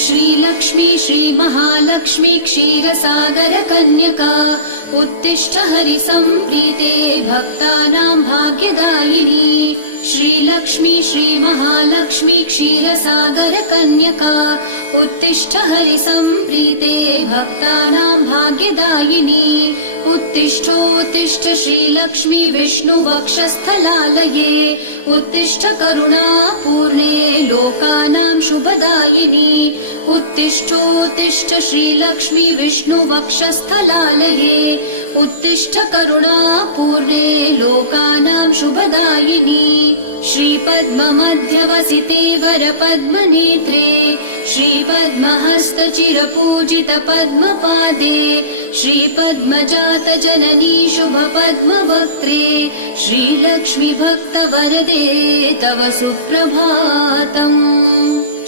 श्रीलक्ष्मी श्रीमहालक्ष्मी क्षीरसागर कन्यका उत्तिष्ठ हरिसम्प्रीते भक्तानां भाग्यदायिनी। श्रीलक्ष्मी श्रीमहालक्ष्मी क्षीरसागर कन्यका उत्तिष्ठ हरिसम्प्रीते भक्तानां भाग्यदायिनी। उत्तिष्ठोत्तिष्ठ श्रीलक्ष्मी विष्णुवक्षस्थलालये उत्तिष्ठ करुणापूर्णे लोकानां शुभदायिनी। उत्तिष्ठोत्तिष्ठ श्रीलक्ष्मी विष्णुवक्षस्थलालये उत्तिष्ठ करुणापूर्णे लोकानां शुभदायिनी। श्रीपद्ममध्यवसिते वरपद्मनेत्रे श्रीपद्महस्तचिरपूजित पद्मपादे श्रीपद्मजात जननी शुभपद्मवक्त्रे श्रीलक्ष्मी भक्तवरदे तव सुप्रभातम्।